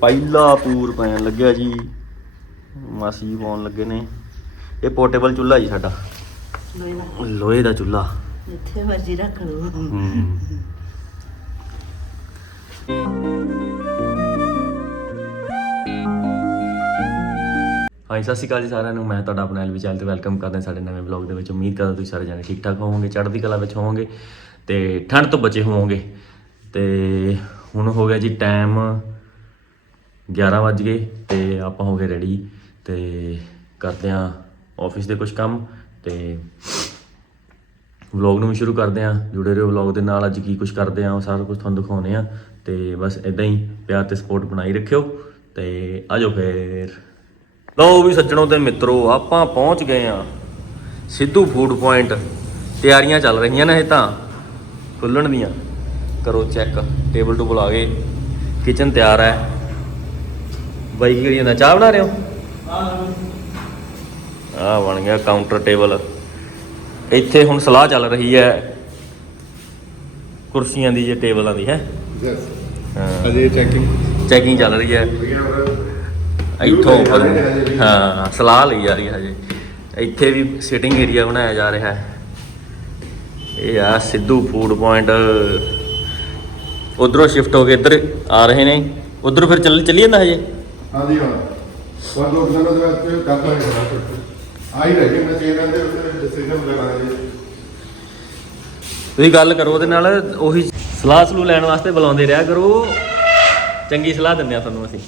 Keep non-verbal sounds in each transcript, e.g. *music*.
ਪਹਿਲਾ ਪੂਰ ਪੈਣ ਲੱਗਿਆ ਜੀ। ਮਾਸੀ ਪਾਉਣ ਲੱਗੇ ਨੇ। ਇਹ ਪੋਰਟੇਬਲ ਚੁੱਲ੍ਹਾ ਜੀ ਸਾਡਾ। ਲੋਹੇ ਦਾ। ਚੁੱਲ੍ਹਾ। ਜਿੱਥੇ ਮਰਜ਼ੀ ਰੱਖ ਲਓ। ਹੂੰ। ਸਤਿ ਸ਼੍ਰੀ ਅਕਾਲ ਜੀ ਸਾਰਿਆਂ ਨੂੰ। ਮੈਂ ਤੁਹਾਡਾ ਆਪਣਾ ਐਲਵੀ ਚੈਨਲ ਤੇ ਵੈਲਕਮ ਕਰਦਾ ਸਾਡੇ ਨਵੇਂ ਵਲੌਗ ਦੇ ਵਿੱਚ। ਉਮੀਦ ਕਰਦਾ ਤੁਸੀਂ ਸਾਰੇ ਜਾਣੇ ਠੀਕ ਠਾਕ ਹੋਵੋਗੇ ਚੜ੍ਹਦੀ ਕਲਾ ਵਿੱਚ ਹੋਵੋਗੇ ਤੇ ਠੰਡ ਤੋਂ ਬਚੇ ਹੋਵੋਗੇ। ਤੇ ਹੁਣ ਹੋ ਗਿਆ ਜੀ ਟਾਈਮ 11 ਵੱਜ ਗਏ ਤੇ ਆਪਾਂ ਹੋ ਗਏ ਰੈਡੀ ਤੇ ਕਰਦੇ ਆਂ ਆਫਿਸ ਦੇ ਕੁਝ ਕੰਮ ਤੇ ਵਲੌਗ ਨੂੰ ਵੀ ਸ਼ੁਰੂ ਕਰਦੇ ਆਂ ਜੁੜੇ ਰਹੋ ਵਲੌਗ ਦੇ ਨਾਲ, ਅੱਜ ਕੀ ਕੁਝ ਕਰਦੇ ਆਂ ਉਹ ਸਾਰਾ ਕੁਝ ਤੁਹਾਨੂੰ ਦਿਖਾਉਨੇ ਆ ਤੇ ਬਸ ਇਦਾਂ ਹੀ ਪਿਆਰ ਤੇ ਸਪੋਰਟ ਬਣਾਈ ਰੱਖਿਓ ਤੇ ਆਜੋ ਫੇਰ। ਲਓ ਵੀ ਸੱਜਣੋ ਤੇ ਮਿੱਤਰੋ, ਆਪਾਂ ਪਹੁੰਚ ਗਏ ਆਂ ਸਿੱਧੂ ਫੂਡ ਪੁਆਇੰਟ ਤਿਆਰੀਆਂ ਚੱਲ ਰਹੀਆਂ ਨੇ ਇਹ ਤਾਂ, ਖੁੱਲਣ ਦੀਆਂ। ਕਰੋ ਚੈੱਕ ਟੇਬਲ ਟੂਬਲ ਆ ਗਏ। ਕਿਚਨ ਤਿਆਰ ਹੈ। ਬਾਈ ਕੀ ਕਰੀ ਜਾਂਦਾ? ਚਾਹ ਬਣਾ ਰਹੇ ਹੋ? ਆ ਬਣ ਗਿਆ ਕਾਊਂਟਰ ਟੇਬਲ ਇੱਥੇ ਹੁਣ ਸਲਾਹ ਚੱਲ ਰਹੀ ਹੈ ਕੁਰਸੀਆਂ ਦੀ ਜੇ ਟੇਬਲਾਂ ਦੀ ਹੈ? ਯੈਸ ਹਾਂ। ਅਜੇ ਚੈਕਿੰਗ ਚੈਕਿੰਗ ਚੱਲ ਰਹੀ ਹੈ। ਇੱਥੋਂ ਹਾਂ ਸਲਾਹ ਲਈ ਜਾ ਰਹੀ ਹੈ ਹਜੇ। ਇੱਥੇ ਵੀ ਸਿਟਿੰਗ ਏਰੀਆ ਬਣਾਇਆ ਜਾ ਰਿਹਾ ਹੈ। ਇਹ ਆ ਸਿੱਧੂ ਫੂਡ ਪੁਆਇੰਟ ਉਧਰੋਂ ਸ਼ਿਫਟ ਹੋ ਕੇ ਇੱਧਰ ਆ ਰਹੇ ਨੇ। ਉਧਰ ਫਿਰ ਚੱਲ ਚੱਲੀ ਜਾਂਦਾ ਹਜੇ? ਹਾਂਜੀ ਹਾਂ। ਪਰ ਦੋ ਦਿਨਾਂ ਦੇ ਬਾਅਦ ਕਰਦਾ ਹੈ ਆਈ ਰਹਿ ਗਏ ਮੈਂ ਚੇਨ ਦੇ ਉੱਤੇ ਡਿਸੀਜਨ ਲੈਣਾ ਹੈ। ਤੁਸੀਂ ਗੱਲ ਕਰੋ ਉਹਦੇ ਨਾਲ ਉਹੀ ਸਲਾਹ ਸਲੂ ਲੈਣ ਵਾਸਤੇ ਬੁਲਾਉਂਦੇ ਰਿਹਾ ਕਰੋ। ਚੰਗੀ ਸਲਾਹ ਦਿੰਦੇ ਆ ਤੁਹਾਨੂੰ ਅਸੀਂ।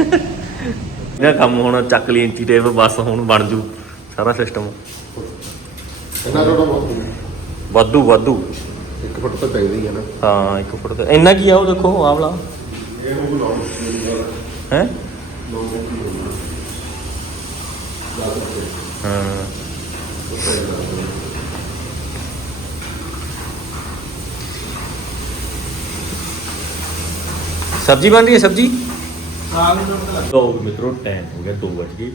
ਇਹਦਾ ਕੰਮ ਹੁਣ ਚੱਕ ਲਈ ਇੰਚੀ ਟੇਪ ਬਸ ਹੁਣ ਬਣ ਜੂ ਸਾਰਾ ਸਿਸਟਮ ਇਹਨਾਂ ਤੋਂ ਬਹੁਤ ਵਾਧੂ ਵਾਧੂ। ਇੱਕ ਫੁੱਟ ਤਾਂ ਚਾਹੀਦੀ ਹੈ ਨਾ। ਹਾਂ 1 ਫੁੱਟ ਤੇ ਇੰਨਾ ਕੀ ਆ ਉਹ ਦੇਖੋ ਆਹ ਹੈ ਹਾਂ। ਸਬਜ਼ੀ ਬਣ ਰਹੀ ਹੈ ਸਬਜ਼ੀ? ਲੋ ਮਿੱਤਰੋ ਟਾਈਮ ਹੋ ਗਿਆ 2 ਵਜ ਗਏ।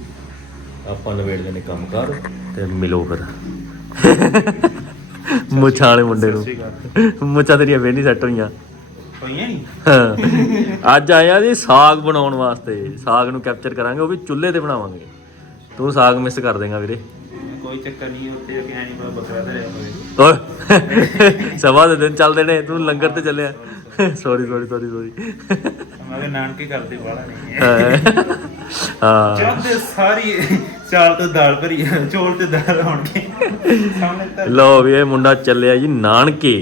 ਆਪਾਂ ਨਵੇੜਦੇ ਨੇ ਕੰਮ ਕਰ। ਤੇ ਮਿਲੋ ਫਿਰ। ਮੁੱਛਾਂ ਵਾਲੇ ਮੁੰਡੇ ਨੂੰ। ਮੁੱਛਾਂ ਤੇਰੀਆਂ ਵੇਨੀ ਸੈੱਟ ਹੋਈਆਂ। ਹੋਈਆਂ ਨਹੀਂ ਹਾਂ। ਅੱਜ ਆਇਆ ਜੀ ਸਾਗ ਬਣਾਉਣ ਵਾਸਤੇ। ਸਾਗ ਨੂੰ ਕੈਪਚਰ ਕਰਾਂਗੇ ਉਹ ਵੀ ਚੁੱਲ੍ਹੇ ਤੇ ਬਣਾਵਾਂਗੇ। ਤੂੰ ਸਾਗ ਮਿਸ ਕਰ ਦੇਗਾ ਵੀਰੇ। ਕੋਈ ਚੱਕਰ ਨਹੀਂ ਉੱਥੇ ਕਿ ਨਹੀਂ ਪਤਾ ਬੱਕਰਾ ਧਰਿਆ ਹੋਵੇ। ਓਏ ਸਵਾ ਦੇ ਦਿਨ ਚੱਲਦੇ ਨੇ ਤੂੰ ਲੰਗਰ ਤੇ ਚੱਲਿਆ। ਸੌਰੀ ਸੌਰੀ ਸੌਰੀ ਸੌਰੀ ਹਮਾਰੇ ਨਾਨਕੇ ਕਰਦੇ ਵਾਲਾ ਨਹੀਂ ਹੈ। ਚਾਹਦੇ ਸਾਰੀ ਚਾਲ ਤੋਂ ਦਾਲ ਭਰੀ ਚੌਲ ਤੇ ਦਾਲ ਹੋਣਗੇ ਸਾਹਮਣੇ ਲੋ ਵੀ ਇਹ ਮੁੰਡਾ ਚੱਲਿਆ ਜੀ ਨਾਨਕੇ।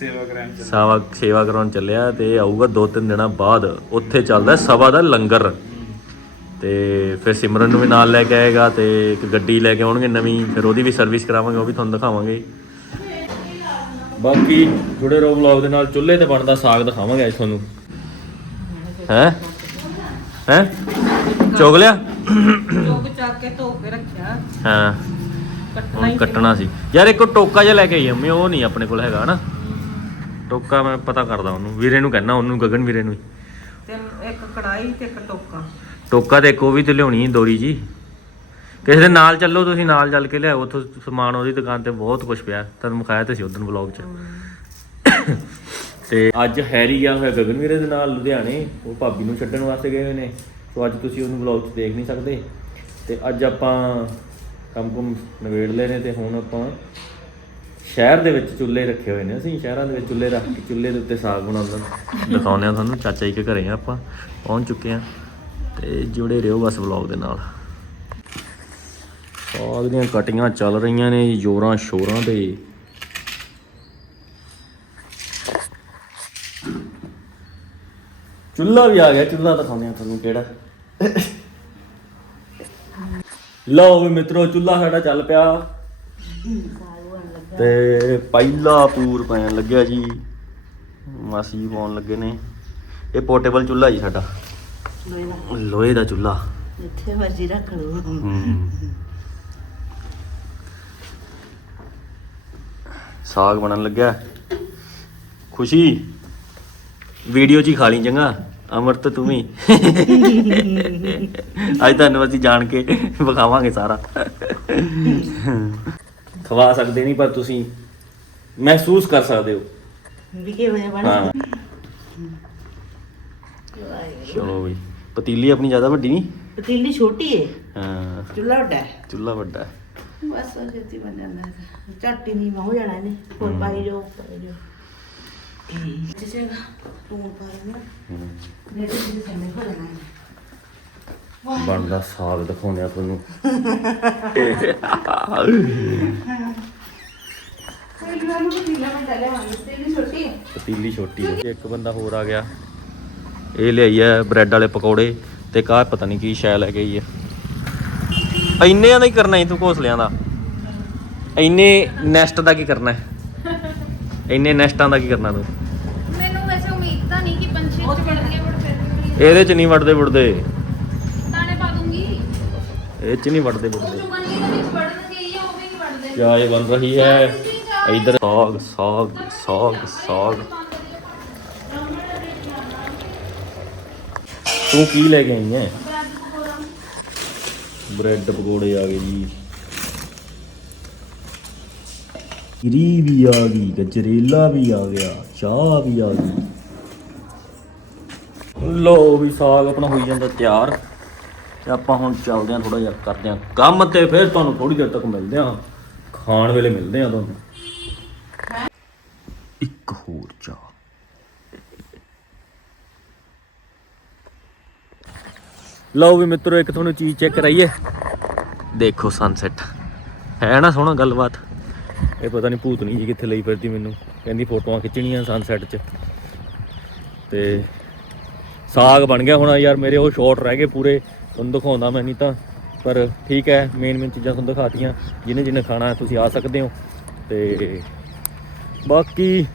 ਸੇਵਾ ਕਰਾਂ ਚੱਲ। ਸਾਵਾ ਸੇਵਾ ਕਰਾਉਣ ਚੱਲਿਆ ਤੇ ਆਊਗਾ ਦੋ ਤਿੰਨ ਦਿਨਾਂ ਬਾਅਦ। ਉੱਥੇ ਚੱਲਦਾ ਸਵਾ ਦਾ ਲੰਗਰ। ਤੇ ਫਿਰ ਸਿਮਰਨ ਨੂੰ ਵੀ ਨਾਲ ਲੈ ਕੇ ਆਏਗਾ ਤੇ ਇੱਕ ਗੱਡੀ ਲੈ ਕੇ ਆਉਣਗੇ ਨਵੀਂ। ਫਿਰ ਉਹਦੀ ਵੀ ਸਰਵਿਸ ਕਰਾਵਾਂਗੇ ਉਹ ਵੀ ਤੁਹਾਨੂੰ ਦਿਖਾਵਾਂਗੇ। ਬਾਕੀ ਜੁੜੇ ਰਹੋ ਵਲੌਗ ਦੇ ਨਾਲ। ਚੁੱਲ੍ਹੇ ਤੇ ਬਣਦਾ ਸਾਗ ਦਿਖਾਵਾਂਗੇ ਅੱਜ ਤੁਹਾਨੂੰ। ਹੈ? ਹੈ? ਚੋਗ ਲਿਆ? ਚੋਕ ਚੱਕ ਕੇ ਧੋ ਕੇ ਰੱਖਿਆ। ਹਾਂ। ਕੱਟਣਾ ਹੁਣ ਹੀ ਕੱਟਣਾ ਸੀ। ਯਾਰ ਇੱਕ ਟੋਕਾ ਜਿਹਾ ਲੈ ਕੇ ਆਈ ਅੰਮੀ ਉਹ ਨਹੀਂ ਆਪਣੇ ਕੋਲ ਹੈਗਾ ਹਨਾ? ਟੋਕਾ ਮੈਂ ਪਤਾ ਕਰਦਾ ਉਹਨੂੰ ਵੀਰੇ ਨੂੰ ਕਹਿਣਾ ਉਹਨੂੰ ਗਗਨ ਵੀਰੇ ਨੂੰ ਹੀ। ਤੇ ਇੱਕ ਕੜਾਈ ਤੇ ਇੱਕ ਟੋਕਾ। ਟੋਕਾ ਤੇ ਇੱਕ ਉਹ ਵੀ ਤੇ ਲਿਆਉਣੀ ਹੈ ਦੋਰੀ ਜੀ। ਕਿਸੇ ਦੇ ਨਾਲ ਚੱਲੋ ਤੁਸੀਂ ਨਾਲ ਚੱਲ ਕੇ ਲਿਆਓ ਉੱਥੋਂ ਸਮਾਨ ਉਹਦੀ ਦੁਕਾਨ ਤੇ ਬਹੁਤ ਕੁਝ ਪਿਆ ਤੁਹਾਨੂੰ ਵਿਖਾਇਆ ਤੇ ਸੀ ਉਦੋਂ ਵਲੌਗ 'ਚ। ਤੇ ਅੱਜ ਹੈਰੀ ਗਿਆ ਹੋਇਆ ਗਗਨ ਵੀਰੇ ਦੇ ਨਾਲ ਲੁਧਿਆਣੇ ਉਹ ਭਾਬੀ ਨੂੰ ਛੱਡਣ ਵਾਸਤੇ ਗਏ ਹੋਏ ਨੇ। ਸੋ ਅੱਜ ਤੁਸੀਂ ਉਹਨੂੰ ਵਲੌਗ 'ਚ ਦੇਖ ਨਹੀਂ ਸਕਦੇ। ਤੇ ਅੱਜ ਆਪਾਂ ਕੰਮ ਕੁਮ ਨਵੇੜ ਲਏ ਨੇ ਤੇ ਹੁਣ ਆਪਾਂ ਸ਼ਹਿਰ ਦੇ ਵਿੱਚ ਚੁੱਲ੍ਹੇ ਰੱਖੇ ਹੋਏ ਨੇ। ਅਸੀਂ ਸ਼ਹਿਰਾਂ ਦੇ ਵਿੱਚ ਚੁੱਲ੍ਹੇ ਰੱਖ ਕੇ ਚੁੱਲ੍ਹੇ ਦੇ ਉੱਤੇ ਸਾਗ ਬਣਾਉਂਦਾ ਦਿਖਾਉਂਦੇ ਆ ਤੁਹਾਨੂੰ, ਚਾਚਾ ਜੀ ਕੇ ਘਰੇ ਆ ਆਪਾਂ। ਪਹੁੰਚ ਚੁੱਕੇ ਆ ਤੇ ਜੁੜੇ ਰਹੋ ਬਸ ਵਲੌਗ ਦੇ ਨਾਲ। ਸਾਗ ਦੀਆਂ ਕਟੀਆਂ ਚੱਲ ਰਹੀਆਂ ਨੇ ਜੋਰਾਂ ਸ਼ੋਰਾਂ ਤੇ। ਚੁੱਲ੍ਹਾ ਵੀ ਆ ਗਿਆ, ਚੁੱਲ੍ਹਾ ਦਿਖਾਉਂਦੇ ਆ ਤੁਹਾਨੂੰ ਕਿਹੜਾ। ਲਓ ਵੀ ਮਿੱਤਰੋ, ਚੁੱਲ੍ਹਾ ਸਾਡਾ ਚੱਲ ਪਿਆ। ਤੇ ਪਹਿਲਾ ਪੂਰ ਪੈਣ ਲੱਗਿਆ ਜੀ। ਮਾਸੀ ਜੀ ਪਾਉਣ ਲੱਗੇ ਨੇ। ਇਹ ਪੋਰਟੇਬਲ ਚੁੱਲ੍ਹਾ ਜੀ ਸਾਡਾ। ਲੋਈ ਨਾ ਲੋਹੇ ਦਾ ਚੁੱਲ੍ਹਾ। ਜਿੱਥੇ ਮਰਜ਼ੀ ਰੱਖ ਲਓ। ਹਮ। ਸਾਗ ਬਣਨ ਲੱਗਿਆ। ਖੁਸ਼ੀ। ਵੀਡੀਓ 'ਚ ਹੀ ਖਾ ਲਈ ਚੰਗਾ। ਅਮਰਤ ਤੂੰ ਵੀ। *laughs* ਅੱਜ ਤੁਹਾਨੂੰ ਅਸੀਂ ਜਾਣ ਕੇ ਵਿਖਾਵਾਂਗੇ ਸਾਰਾ। ਖਵਾ ਸਕਦੇ ਨਹੀਂ ਪਰ ਤੁਸੀਂ ਮਹਿਸੂਸ ਕਰ ਸਕਦੇ ਹੋ। ਵੀ ਕਿਵੇਂ ਬਣਾ। ਹਾਂ। ਚਲੋ ਬਈ ਪਤੀਲੀ ਆਪਣੀ ਜ਼ਿਆਦਾ ਵੱਡੀ ਨਹੀਂ? ਪਤੀਲੀ ਛੋਟੀ ਹੈ ਹਾਂ। ਚੁੱਲ੍ਹਾ ਵੱਡਾ ਹੈ ਚੁੱਲ੍ਹਾ ਵੱਡਾ ਹੈ। ਬਸ ਉਹ ਜੱਤੀ ਬਣ ਜਾਂਦਾ ਹੈ। ਝੱਟ ਹੀ ਨਹੀਂ ਹੋ ਜਾਣਾ ਇਹਨੇ। ਹੋਰ ਪਾਈ ਜੋ ਪਾਈ ਜੋ ਜਿਸੇਗਾ ਤੂੰ ਕਰ ਨਾ ਮੇਰੇ ਤੇ ਸਾਹਮਣੇ ਹੋ ਜਾਣਾ ਹੈ ਬਣਦਾ ਸਾਗ ਦਿਖਾਉਂਦੇ ਆ ਤੁਹਾਨੂੰ। *laughs* ਪਤੀਲਾ ਛੋਟੀ ਹੈ। ਹੈ। ਇੱਕ ਬੰਦਾ ਹੋਰ ਆ ਗਿਆ। ਇਹ ਲਿਆਈ ਹੈ ਬ੍ਰੈਡ ਵਾਲੇ ਪਕੌੜੇ ਤੇ ਕਾਹ ਪਤਾ ਨਹੀਂ ਕੀ ਸ਼ੈ ਲੈ ਗਈ ਹੈ। ਇੰਨਿਆਂ ਦਾ ਹੀ ਕਰਨਾ ਸੀ ਤੂੰ ਘੋਸਲਿਆਂ ਦਾ। ਇੰਨੇ ਨੈਸਟ ਦਾ ਕੀ ਕਰਨਾ ਹੈ? ਇੰਨੇ ਨੈਸਟਾਂ ਦਾ ਕੀ ਕਰਨਾ ਤੂੰ? ਮੈਨੂੰ ਵੈਸੇ ਉਮੀਦ ਤਾਂ ਨਹੀਂ ਕਿ ਪੰਛੀ ਚ ਵੜਨਗੇ ਬਟ ਫਿਰ ਵੀ ਇਹਦੇ ਚ ਨਹੀਂ ਵੜਦੇ ਵੜਦੇ। ਦਾਣੇ ਪਾ ਦੂੰਗੀ। ਇਹ ਚ ਨਹੀਂ ਵੜਦੇ ਵੜਦੇ। ਵੜਦੇ। ਚਾਹ ਬਣ ਰਹੀ ਹੈ? ਇਧਰ ਸਾਗ ਸਾਗ ਸਾਗ ਸਾਗ। ਤੂੰ ਕੀ ਲੈ ਕੇ ਆਈ ਹੈ ਬ੍ਰੈਡ ਪਕੌੜੇ ਆ ਗਏ ਜੀ। ਕਿਰੀ ਵੀ ਆ ਗਈ, ਗਜਰੇਲਾ ਵੀ ਆ ਗਿਆ, ਚਾਹ ਵੀ ਆ ਗਈ। ਲੋ ਵੀ ਸਾਗ ਆਪਣਾ ਹੋਈ ਜਾਂਦਾ ਤਿਆਰ। ਤੇ ਆਪਾਂ ਹੁਣ ਚੱਲਦੇ ਆਂ ਥੋੜਾ ਜਿਹਾ ਕਰਦੇ ਆਂ ਕੰਮ ਤੇ ਫਿਰ ਤੁਹਾਨੂੰ ਥੋੜੀ ਦੇਰ ਤੱਕ ਮਿਲਦੇ ਆਂ। ਖਾਣ ਵੇਲੇ ਮਿਲਦੇ ਆਂ ਤੁਹਾਨੂੰ। ਇੱਕ ਹੋਰ ਚਾਹ। ਲਓ ਵੀ ਮਿੱਤਰੋ, ਇੱਕ ਤੁਹਾਨੂੰ ਚੀਜ਼ ਚੈੱਕ ਕਰਾਈਏ। ਦੇਖੋ ਸਨਸੈਟ ਹੈ ਨਾ ਸੋਹਣਾ ਗੱਲਬਾਤ? ਇਹ ਪਤਾ ਨਹੀਂ ਭੂਤਨੀ ਜੀ ਕਿੱਥੇ ਲਈ ਫਿਰਦੀ ਮੈਨੂੰ। ਕਹਿੰਦੀ ਫੋਟੋਆਂ ਖਿੱਚਣੀਆਂ ਸਨਸੈਟ 'ਚ। ਤੇ ਸਾਗ ਬਣ ਗਿਆ ਹੁਣ ਯਾਰ ਮੇਰੇ, ਉਹ ਸ਼ਾਟ ਰਹਿ ਗਏ ਪੂਰੇ। ਤੁਹਾਨੂੰ ਦਿਖਾਉਂਦਾ ਮੈਂ ਨਹੀਂ ਤਾਂ। ਪਰ ਠੀਕ ਹੈ ਮੇਨ ਮੇਨ ਚੀਜ਼ਾਂ ਤੁਹਾਨੂੰ ਦਿਖਾਤੀਆਂ। ਜਿਹਨੇ ਜਿਹਨੇ ਖਾਣਾ ਤੁਸੀਂ ਆ ਸਕਦੇ ਹੋ। ਤੇ ਬਾਕੀ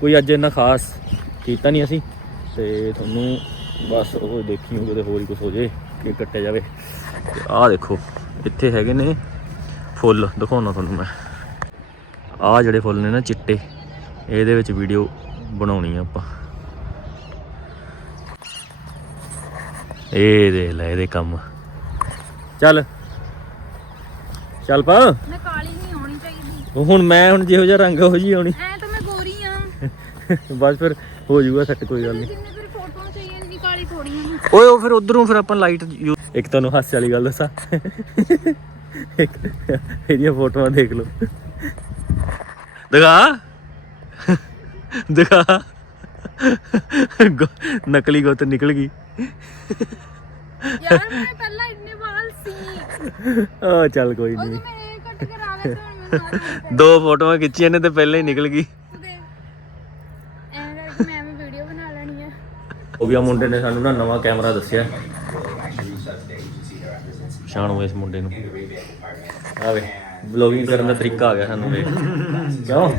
ਕੋਈ ਅੱਜ ਇੰਨਾ ਖਾਸ ਕੀਤਾ ਨਹੀਂ ਅਸੀਂ ਤੇ ਤੁਹਾਨੂੰ ਬਸ ਉਹ ਦੇਖੀ ਕਿਤੇ ਹੋਰ ਹੀ ਕੁਝ ਹੋ ਜੇ ਕਿ ਕੱਟਿਆ ਜਾਵੇ। ਤੇ ਆਹ ਦੇਖੋ, ਇੱਥੇ ਹੈਗੇ ਨੇ ਫੁੱਲ, ਦਿਖਾਉਣਾ ਤੁਹਾਨੂੰ ਮੈਂ। ਆਹ ਜਿਹੜੇ ਫੁੱਲ ਨੇ ਨਾ ਚਿੱਟੇ, ਇਹਦੇ ਵਿੱਚ ਵੀਡੀਓ ਬਣਾਉਣੀ ਆ ਆਪਾਂ। ਇਹ ਦੇ ਲੈ, ਇਹਦੇ ਕੰਮ। ਚੱਲ। ਚੱਲ ਪਾ। ਮੈਂ ਕਾਲੀ ਨਹੀਂ ਹੋਣੀ ਚਾਹੀਦੀ ਉਹ ਹੁਣ ਮੈਂ ਹੁਣ ਜਿਹੋ ਜਿਹਾ ਰੰਗ ਹੋ ਜੀ ਆਉਣੀ। ਐ ਤਾਂ ਮੈਂ ਗੋਰੀ ਆ। ਬਸ ਫਿਰ ਹੋ ਜਾਊਗਾ ਸੈੱਟ ਕੋਈ ਗੱਲ ਨਹੀਂ ਜਿੰਨੇ ਫਿਰ ਫੋਟੋਆਂ ਚਾਹੀਏ ਇੰਨੀ ਕਾਲੀ ਥੋੜੀ ਆ। ਓਏ ਉਹ ਫਿਰ ਉਧਰੋਂ ਫਿਰ ਆਪਾਂ ਲਾਈਟ ਇੱਕ ਤੁਹਾਨੂੰ ਹਾਸੇ ਵਾਲੀ ਗੱਲ ਦੱਸਾਂ। ਇੱਕ ਇਹਦੀਆਂ ਫੋਟੋਆਂ ਦੇਖ ਲਓ। ਦਿਖਾ। ਦਿਖਾ। ਨਕਲੀ ਗੁੱਤ ਨਿਕਲ ਗਈ। ਯਾਰ ਮੈਂ ਪਹਿਲਾਂ ਇੰਨੇ ਵਾਲ ਸੀ। ਆ ਚੱਲ ਕੋਈ ਉਹ ਨਹੀਂ ਤੂੰ ਮੇਰੇ ਕੱਟ ਕਰਾ ਲੈ ਦੋ ਫੋਟੋਆਂ ਖਿੱਚੀਆਂ ਨੇ ਤੇ ਪਹਿਲਾਂ ਹੀ ਨਿਕਲ ਗਈ। ਦੇ ਐਂ ਕਰਕੇ ਮੈਂ ਵੀ ਵੀਡੀਓ ਬਣਾ ਲੈਣੀ ਆ। ਉਹ ਵੀ ਆ ਮੁੰਡੇ ਨੇ ਸਾਨੂੰ ਨਾ ਨਵਾਂ ਕੈਮਰਾ ਦੱਸਿਆ। ਪਛਾਣ ਹੋਏ ਇਸ ਮੁੰਡੇ ਨੂੰ। ਆਵੇ ਵਲੌਗਿੰਗ ਕਰਨ ਦਾ ਤਰੀਕਾ ਆ ਗਿਆ ਸਾਨੂੰ ਵੇ। ਕਿਉਂ?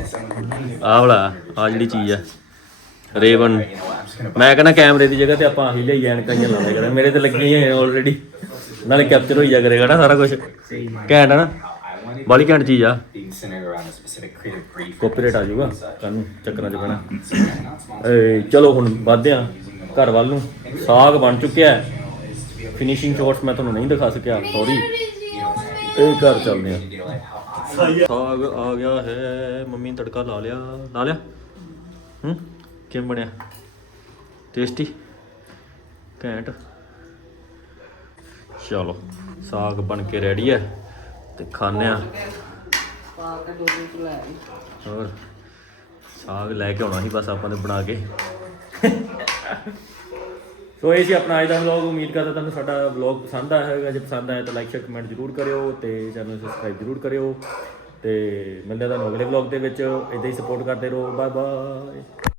ਆਹ ਵਾਲਾ ਆ ਜਿਹੜੀ ਚੀਜ਼ ਆ। ਰੇਵਨ। ਮੈਂ ਕਹਿੰਦਾ ਕੈਮਰੇ ਦੀ ਜਗ੍ਹਾ ਤੇ ਆਪਾਂ ਆਹੀ ਲਈ ਐਨਕਾਂ ਜਿਹੀਆਂ ਲਾ ਲਿਆ ਕਰਾਂ ਮੇਰੇ ਤੇ ਲੱਗੀਆਂ ਹੀ ਆਲਰੇਡੀ ਨਾਲੇ ਕੈਪਚਰ ਹੋਈ ਜਾ ਕਰੇਗਾ ਨਾ ਸਾਰਾ ਕੁਝ ਘੈਂਟ ਆ ਨਾ। ਬਾਲੀ ਘੈਂਟ ਚੀਜ਼ ਆ। Being centered around a specific creative brief. Copyright ਆ ਜਾਊਗਾ ਕਾਨੂੰ ਚੱਕਰਾਂ ਚ ਪੈਣਾ। ਏ ਚਲੋ ਹੁਣ ਵੱਧਦੇ ਆ ਘਰ ਵੱਲ ਨੂੰ। ਸਾਗ ਬਣ ਚੁੱਕਿਆ ਹੈ। ਫਿਨਿਸ਼ਿੰਗ ਸ਼ਾਟਸ ਮੈਂ ਤੁਹਾਨੂੰ ਨਹੀਂ ਦਿਖਾ ਸਕਿਆ ਸੌਰੀ ਇਹ ਘਰ ਚੱਲਦੇ ਆ। ਸਾਗ ਆ ਗਿਆ ਹੈ ਮੰਮੀ ਨੇ ਤੜਕਾ ਲਾ ਲਿਆ। ਲਾ ਲਿਆ? ਹੂੰ? ਕਿਵੇਂ ਬਣਿਆ? ਟੇਸਟੀ? ਘੈਂਟ? ਚਲੋ ਸਾਗ ਬਣ ਕੇ ਰੈਡੀ ਹੈ। ਤੇ ਖਾਣੇ ਆ ਪਾ ਕੇ ਡੋਲੇ ਚ ਲੈ ਆਈ। ਹੋਰ ਸਾਗ ਲੈ ਕੇ ਆਉਣਾ ਸੀ ਬਸ ਆਪਾਂ ਨੇ ਬਣਾ ਕੇ। ਸੋ ਇਹ ਸੀ ਆਪਣਾ ਅੱਜ ਦਾ ਵਲੌਗ ਉਮੀਦ ਕਰਦਾ ਤੁਹਾਨੂੰ ਸਾਡਾ ਵਲੌਗ ਪਸੰਦ ਆਇਆ ਹੋਵੇਗਾ। ਜੇ ਪਸੰਦ ਆਇਆ ਤਾਂ ਲਾਈਕ ਸ਼ੇਅਰ ਕਮੈਂਟ ਜ਼ਰੂਰ ਕਰਿਓ ਤੇ ਚੈਨਲ ਨੂੰ ਸਬਸਕ੍ਰਾਈਬ ਜ਼ਰੂਰ ਕਰਿਓ। ਤੇ ਮਿਲਦੇ ਤੁਹਾਨੂੰ ਅਗਲੇ ਵਲੌਗ ਦੇ ਵਿੱਚ। ਇਦਾਂ ਹੀ ਸਪੋਰਟ ਕਰਦੇ ਰਹੋ। Bye bye